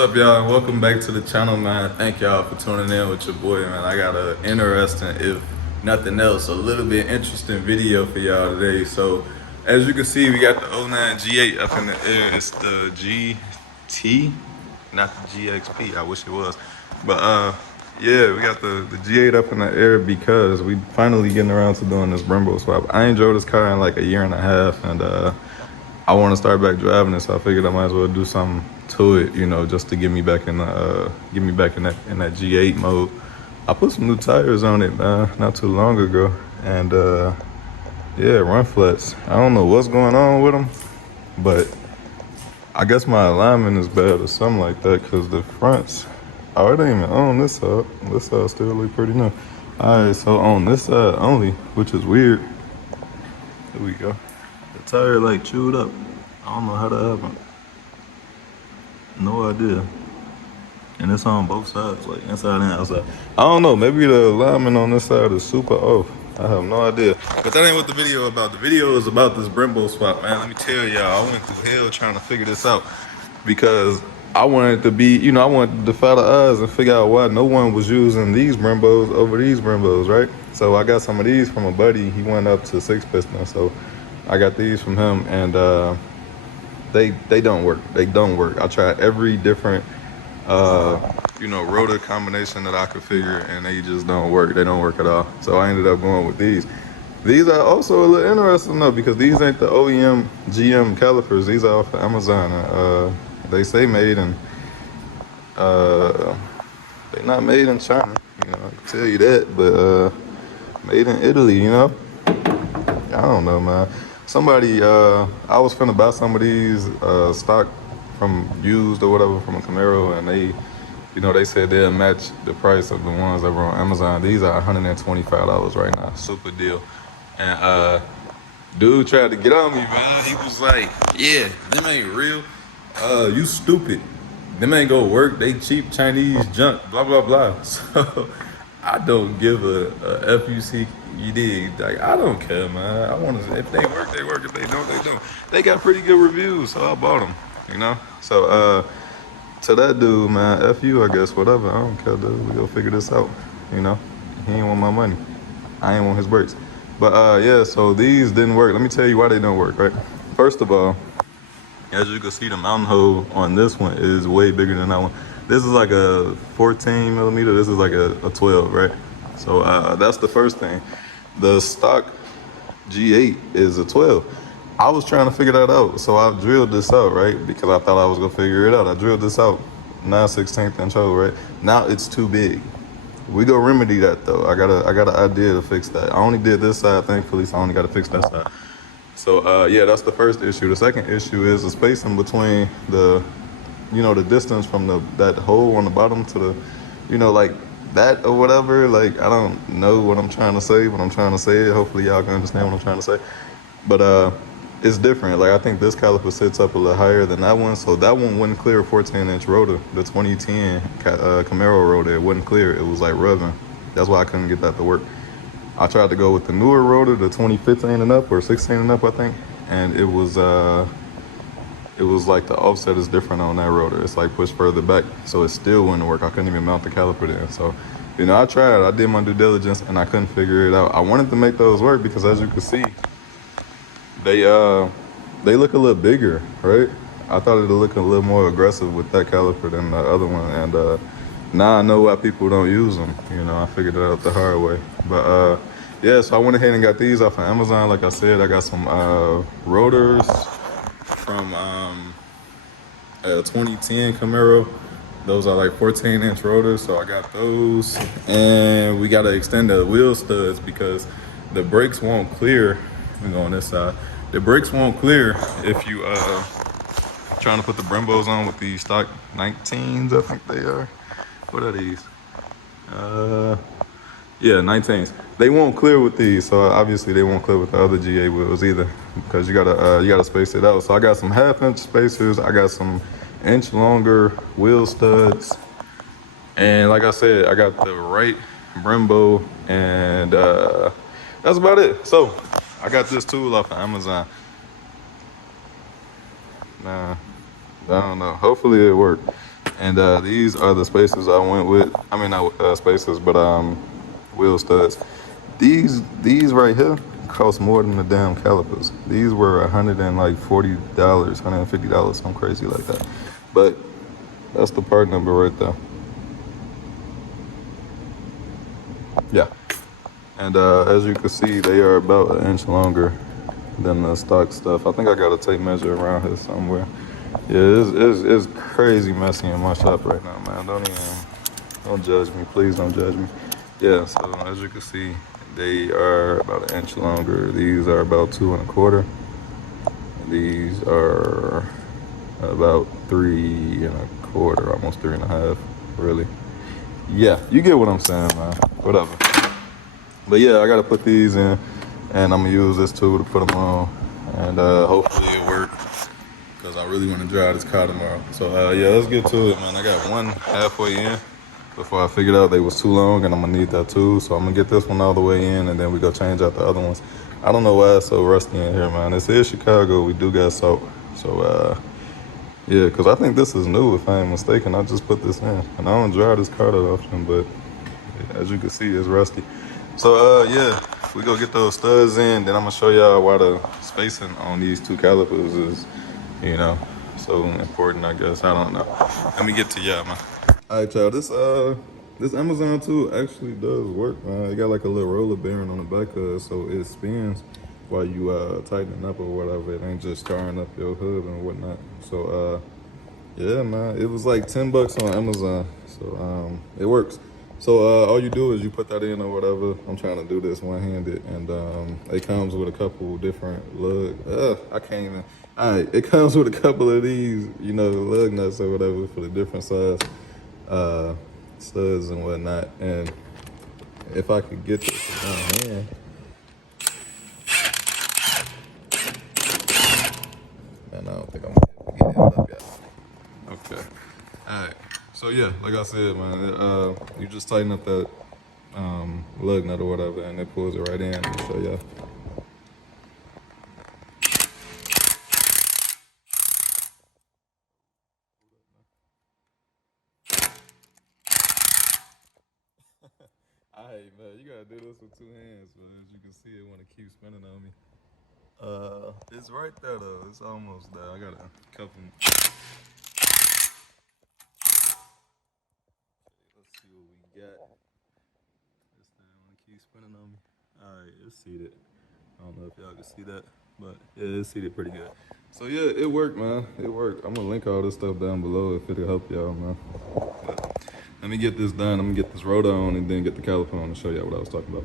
up, y'all, and welcome back to the channel, man. Thank y'all for tuning in with your boy, man. I got an interesting, if nothing else, a little bit interesting video for y'all today. So, as you can see, we got the '09 G8 up in the air. It's the GT, not the GXP. I wish it was, but yeah, we got the G8 up in the air because we finally getting around to doing this Brembo swap. I ain't drove this car in like a year and a half, and I want to start back driving it, so I figured I might as well do something to it, you know, just to get me back in the in that G8 mode. I put some new tires on it not too long ago, and yeah, run flats. I don't know what's going on with them, but I guess my alignment is bad or something like that, because the fronts, oh, it ain't even on this side. This side still look pretty new. All right, so on this side only, which is weird. Here we go. The tire like chewed up. I don't know how that happened. No idea. And it's on both sides, like inside and outside. I don't know, maybe the alignment on this side is super off. I have no idea. But that ain't what the video about. The video is about this Brembo swap, man. Let me tell y'all, I went through hell trying to figure this out, because I wanted to be, you know, I wanted to defy the odds and figure out why no one was using these Brembos over these Brembos, right? So I got some of these from a buddy. He went up to 6-piston, so I got these from him, and they don't work. They don't work. I tried every different you know, rotor combination that I could figure, and they just don't work. They don't work at all. So I ended up going with these. These are also a little interesting though, because these ain't the OEM GM calipers. These are off of Amazon. They say made in they not made in China, you know, I can tell you that, but made in Italy, you know. I don't know, man. Somebody, I was finna buy some of these stock from used or whatever from a Camaro, and they, you know, they said they'll match the price of the ones that were on Amazon. These are $125 right now, super deal. And dude tried to get on me, man. He was like, "Yeah, them ain't real. You stupid. Them ain't gonna work. They cheap Chinese junk. Blah blah blah." So I don't give a fuck. You dig? Like, I don't care, man. I want to. If they work, they work. If they don't, they don't. They got pretty good reviews, so I bought them. You know. So to that dude, man, F you, I guess. Whatever. I don't care, dude. We gonna figure this out. You know. He ain't want my money. I ain't want his brakes. But yeah. So these didn't work. Let me tell you why they don't work. Right. First of all, as you can see, the mountain hole on this one is way bigger than that one. This is like a 14 millimeter. This is like a 12, right? So that's the first thing. The stock G8 is a 12. I was trying to figure that out, so I drilled this out, right? Because I thought I was gonna figure it out. I drilled this out, 9/16 inch hole, right? Now it's too big. We go remedy that though. I got an idea to fix that. I only did this side, thankfully, so I only got to fix that side. So yeah, that's the first issue. The second issue is the spacing between the, you know, the distance from that hole on the bottom to the, you know, like that or whatever. Like, I don't know what I'm trying to say, but I'm trying to say it. Hopefully y'all can understand what I'm trying to say. But it's different. Like, I think this caliper sits up a little higher than that one, so that one wouldn't clear a 14-inch rotor. The 2010 Camaro rotor, it wouldn't clear. It was like rubbing. That's why I couldn't get that to work. I tried to go with the newer rotor, the 2015 and up, or 16 and up, I think, and it was like the offset is different on that rotor. It's like pushed further back, so it still wouldn't work. I couldn't even mount the caliper there. So, you know, I tried. I did my due diligence, and I couldn't figure it out. I wanted to make those work because, as you can see, they look a little bigger, right? I thought it'd look a little more aggressive with that caliper than the other one, and now I know why people don't use them. You know, I figured it out the hard way. But yeah, so I went ahead and got these off of Amazon. Like I said, I got some rotors from a 2010 Camaro. Those are like 14-inch rotors, so I got those. And we got to extend the wheel studs because the brakes won't clear. Let me go on this side. The brakes won't clear if you trying to put the Brembos on with these stock 19s, I think they are. What are these? Yeah, 19s. They won't clear with these, so obviously they won't clear with the other G8 wheels either, because you gotta space it out. So I got some 1/2-inch spacers. I got some inch longer wheel studs, and like I said, I got the right Brembo, and that's about it. So I got this tool off of Amazon. Nah, I don't know. Hopefully it worked. And these are the spacers I went with. I mean, not spacers, but wheel studs. These right here cost more than the damn calipers. These were $140, $150, something crazy like that. But that's the part number right there. Yeah. And as you can see, they are about an inch longer than the stock stuff. I think I got a tape measure around here somewhere. Yeah, it's crazy messy in my shop right now, man. Don't judge me. Please don't judge me. Yeah, so as you can see, they are about an inch longer. These are about 2 1/4. These are about 3 1/4, almost 3 1/2, really. Yeah, you get what I'm saying, man. Whatever. But yeah, I gotta put these in, and I'm gonna use this tool to put them on, and hopefully it works, because I really want to drive this car tomorrow. So yeah, let's get to it, man. I got one halfway in before I figured out they was too long, and I'm gonna need that tool. So I'm gonna get this one all the way in, and then we go change out the other ones. I don't know why it's so rusty in here, man. This is Chicago. We do got salt. So yeah, because I think this is new, if I ain't mistaken. I just put this in, and I don't drive this car that often, but as you can see, it's rusty. So yeah, we go get those studs in, then I'm gonna show y'all why the spacing on these two calipers is, so important, I guess. I don't know. Let me get to y'all, man. All right, y'all. This Amazon tool actually does work, man. It got like a little roller bearing on the back of it, so it spins while you tightening up or whatever. It ain't just scarring up your hood and whatnot. So yeah, man, it was like $10 on Amazon, so it works. So all you do is you put that in or whatever. I'm trying to do this one-handed, and it comes with a couple different lug. I can't even. All right, it comes with a couple of these, lug nuts or whatever for the different size studs and whatnot. And if I could get this with one hand, man, I don't think I'm gonna get it up yet. Okay. All right. So yeah, like I said, man, you just tighten up that lug nut or whatever, and it pulls it right in. Let me show y'all. All right, man, you gotta do this with two hands, but as you can see, it want to keep spinning on me. It's right there though. It's almost there. I got a couple. Let's see what we got. This thing want to keep spinning on me. All right, it's seated. I don't know if y'all can see that, but yeah, it's seated pretty good. So yeah, it worked, man. It worked. I'm gonna link all this stuff down below if it'll help y'all, man. But let me get this done. I'm gonna get this rotor on and then get the caliper on and show y'all what I was talking about.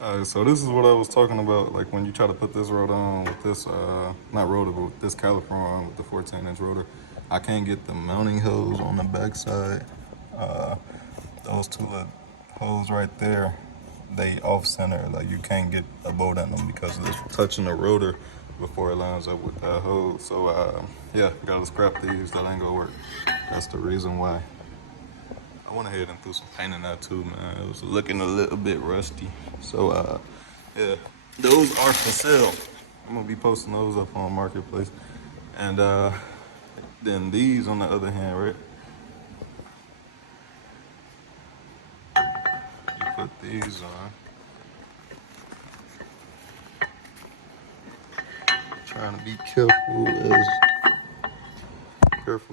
All right, so this is what I was talking about. Like when you try to put this rotor on with this, not rotor, but with this caliper on with the 14-inch rotor, I can't get the mounting hose on the backside. Those two holes right there, they off center. Like you can't get a bolt in them because it's touching the rotor before it lines up with that hose. So yeah, gotta scrap these. That ain't gonna work. That's the reason why. I went ahead and threw some paint in that too, man. It was looking a little bit rusty. So yeah, those are for sale. I'm gonna be posting those up on Marketplace. And then these on the other hand, right? You put these on. Trying to be careful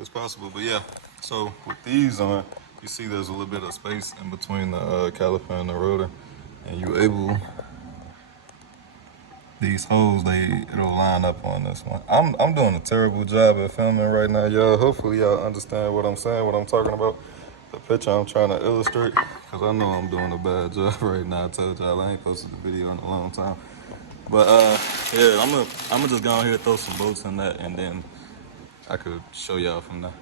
as possible. But yeah, so with these on, you see there's a little bit of space in between the caliper and the rotor, and you able, these holes, it'll line up on this one. I'm doing a terrible job at filming right now, y'all. Hopefully y'all understand what I'm saying, what I'm talking about. The picture I'm trying to illustrate, because I know I'm doing a bad job right now. I told y'all I ain't posted a video in a long time. But yeah, I'm gonna just go on here and throw some bolts in that, and then I could show y'all from there.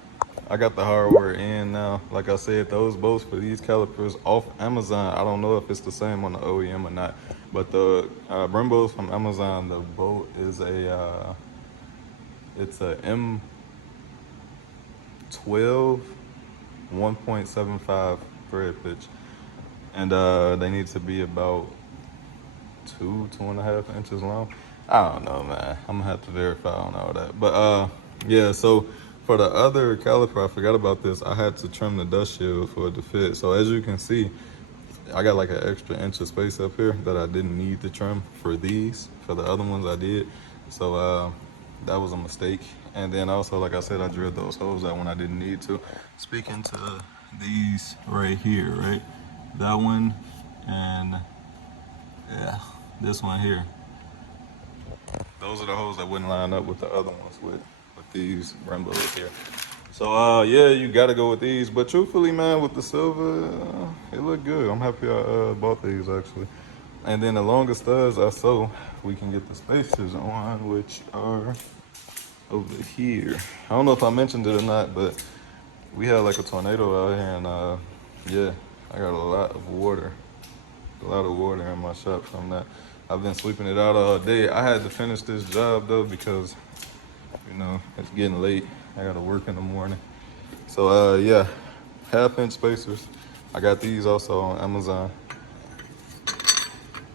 I got the hardware in now. Like I said, those bolts for these calipers off Amazon, I don't know if it's the same on the OEM or not, but the Brembos from Amazon, the bolt is it's a M12 1.75 thread pitch, and they need to be about 2.5 inches long. I don't know, man. I'm gonna have to verify on all that. But yeah, so For the other caliper, I forgot about this. I had to trim the dust shield for it to fit. So as you can see, I got like an extra inch of space up here that I didn't need to trim for these. For the other ones I did. So that was a mistake. And then also, like I said, I drilled those holes out when I didn't need to. Speaking to these right here, right? That one and yeah, this one here. Those are the holes that wouldn't line up with the other ones with these Brembos here. So yeah, you gotta go with these. But truthfully, man, with the silver, it looked good. I'm happy I bought these actually. And then the longer studs I sew, we can get the spacers on, which are over here. I don't know if I mentioned it or not, but we had like a tornado out here, and yeah, I got a lot of water in my shop from that. I've been sweeping it out all day. I had to finish this job though because, you know, it's getting late. I gotta work in the morning. So yeah, 1/2 inch spacers. I got these also on Amazon.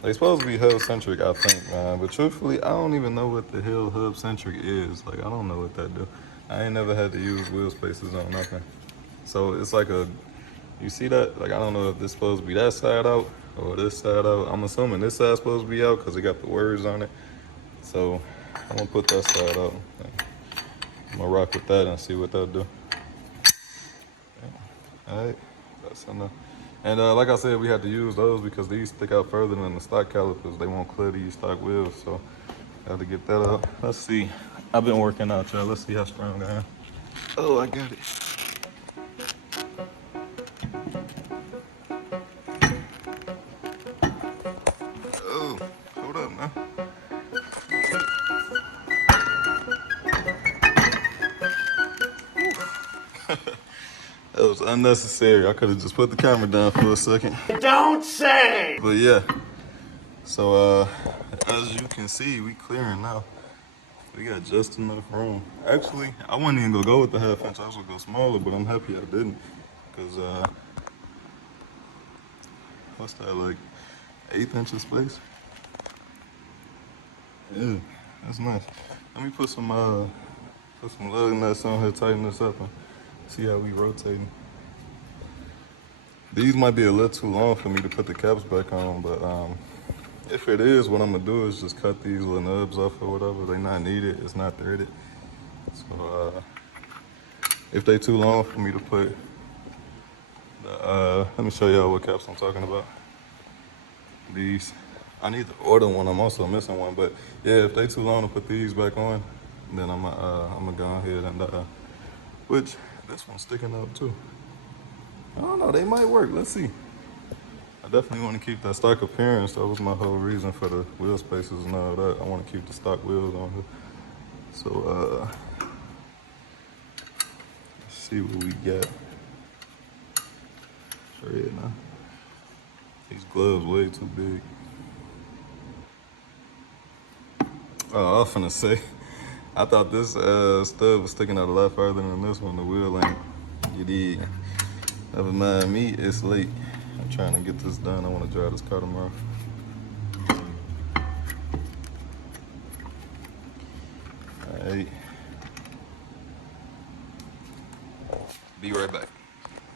They supposed to be hub centric, I think, man. But truthfully, I don't even know what the hell hub centric is. Like, I don't know what that do. I ain't never had to use wheel spacers on nothing. So it's like you see that? Like, I don't know if this supposed to be that side out or this side out. I'm assuming this side's supposed to be out because it got the words on it. So I'm gonna put that side out. I'm gonna rock with that and see what that do. All right, that's enough. And like I said, we had to use those because these stick out further than the stock calipers. They won't clear these stock wheels, so I had to get that out. Let's see. I've been working out, y'all. Let's see how strong I am. Oh, I got it. Oh, hold up, man. That was unnecessary. I could have just put the camera down for a second. Don't say! But yeah, so as you can see, we clearing now. We got just enough room. Actually, I wasn't even gonna go with the 1/2 inch. I was gonna go smaller, but I'm happy I didn't. Cause what's that, like 1/8 inch of space? Yeah, that's nice. Let me put some lug nuts on here, tighten this up, and see how we rotating. These might be a little too long for me to put the caps back on, but if it is, what I'm gonna do is just cut these little nubs off or whatever. They're not needed, it's not threaded. So if they too long for me to put, let me show y'all what caps I'm talking about. These, I need to order one, I'm also missing one, but yeah, if they too long to put these back on, then I'm gonna go ahead and, which, this one's sticking out too. I don't know, they might work, let's see. I definitely want to keep that stock appearance. That was my whole reason for the wheel spacers and all that. I want to keep the stock wheels on here. So, let's see what we got. Straight now. These gloves way too big. Oh, I was finna say, I thought this stud was sticking out a lot farther than this one. The wheel ain't. You did. Never mind me, it's late. I'm trying to get this done. I want to drive this car tomorrow. All right. Be right back.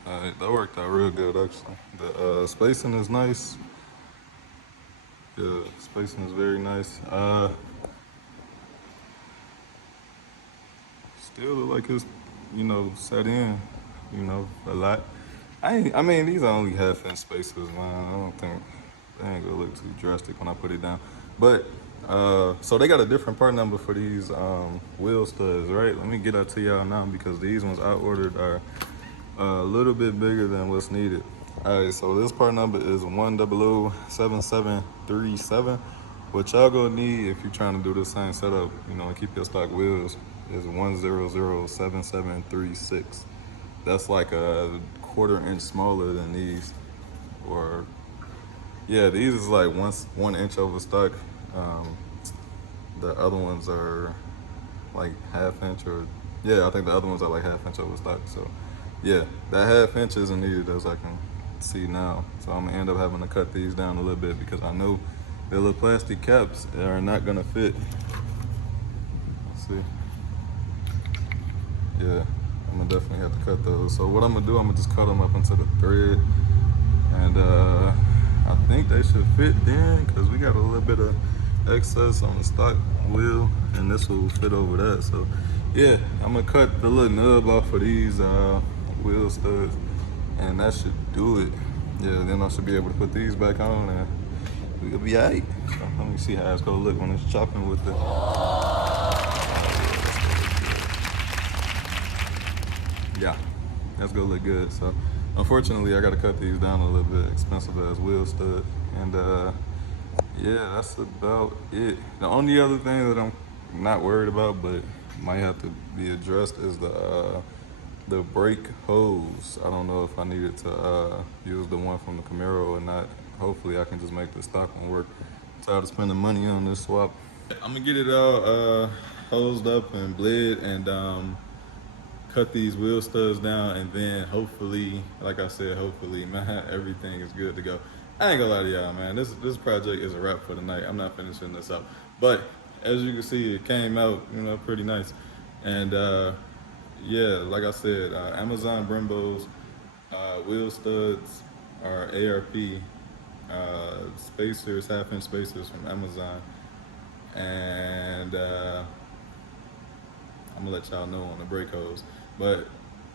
All right, that worked out real good actually. The spacing is nice. The spacing is very nice. Still look like it's, you know, set in, you know, a lot. I mean, these are only 1/2 inch spacers, man. I don't think they ain't gonna look too drastic when I put it down. But so they got a different part number for these wheel studs, right? Let me get that to y'all now because these ones I ordered are a little bit bigger than what's needed. All right, so this part number is 1007737. What y'all gonna need if you're trying to do the same setup, you know, and keep your stock wheels, is 1007736. That's like a 1/4 inch smaller than these, or yeah, these is like 1 inch over stock. The other ones are like 1/2 inch, or yeah, I think the other ones are like 1/2 inch over stock. So yeah, that 1/2 inch isn't needed as I can see now. So I'm gonna end up having to cut these down a little bit because I know the little plastic caps are not gonna fit. Let's see. yeah, I'm gonna definitely have to cut those. So what I'm gonna do, I'm gonna just cut them up into the thread, and I think they should fit then, cause we got a little bit of excess on the stock wheel, and this will fit over that. So yeah, I'm gonna cut the little nub off of these wheel studs, and that should do it. Yeah, then I should be able to put these back on, and we'll be alright. So let me see how it's gonna look when it's chopping with the. Yeah, that's gonna look good. So unfortunately I gotta cut these down a little bit, expensive as wheel stud. And yeah, that's about it. The only other thing that I'm not worried about but might have to be addressed is the brake hose. I don't know if I needed to use the one from the Camaro or not. Hopefully I can just make the stock one work. I'm tired of spending money on this swap. I'm gonna get it all hosed up and bled, and cut these wheel studs down, and then hopefully, like I said, hopefully, man, everything is good to go. I ain't gonna lie to y'all, man. This project is a wrap for the night. I'm not finishing this up, but as you can see, it came out, you know, pretty nice. And yeah, like I said, Amazon Brembos, wheel studs are ARP, spacers, half-inch spacers from Amazon, and I'm gonna let y'all know on the brake hose. But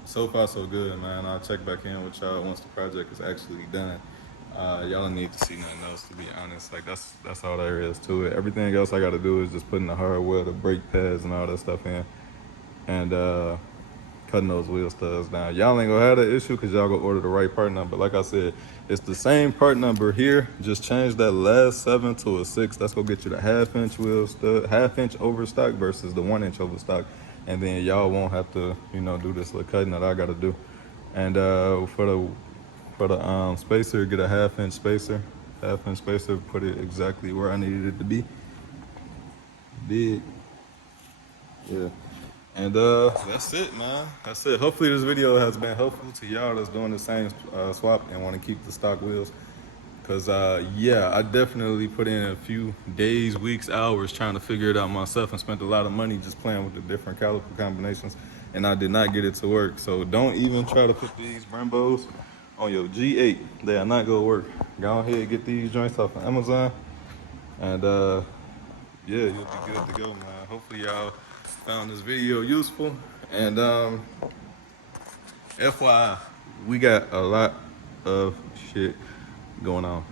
so far so good, man. I'll check back in with y'all once the project is actually done. Y'all don't need to see nothing else, to be honest. Like that's all there is to it. Everything else I gotta do is just putting the hardware, the brake pads and all that stuff in, and cutting those wheel studs down. Y'all ain't gonna have that issue because y'all go order the right part number. Like I said, it's the same part number here. Just change that last 7 to a 6. That's gonna get you the half-inch wheel stud, half-inch overstock versus the 1-inch overstock. And then y'all won't have to, you know, do this little cutting that I gotta do. And for the spacer, get a half-inch spacer. Half-inch spacer, put it exactly where I needed it to be. Big. Yeah. And that's it, man. That's it. Hopefully this video has been helpful to y'all that's doing the same swap and want to keep the stock wheels. Cause yeah, I definitely put in a few days, weeks, hours trying to figure it out myself, and spent a lot of money just playing with the different caliper combinations, and I did not get it to work. So don't even try to put these Brembos on your G8. They are not gonna work. Go ahead, get these joints off of Amazon, and yeah, you'll be good to go, man. Hopefully y'all found this video useful, and FYI, we got a lot of shit going on.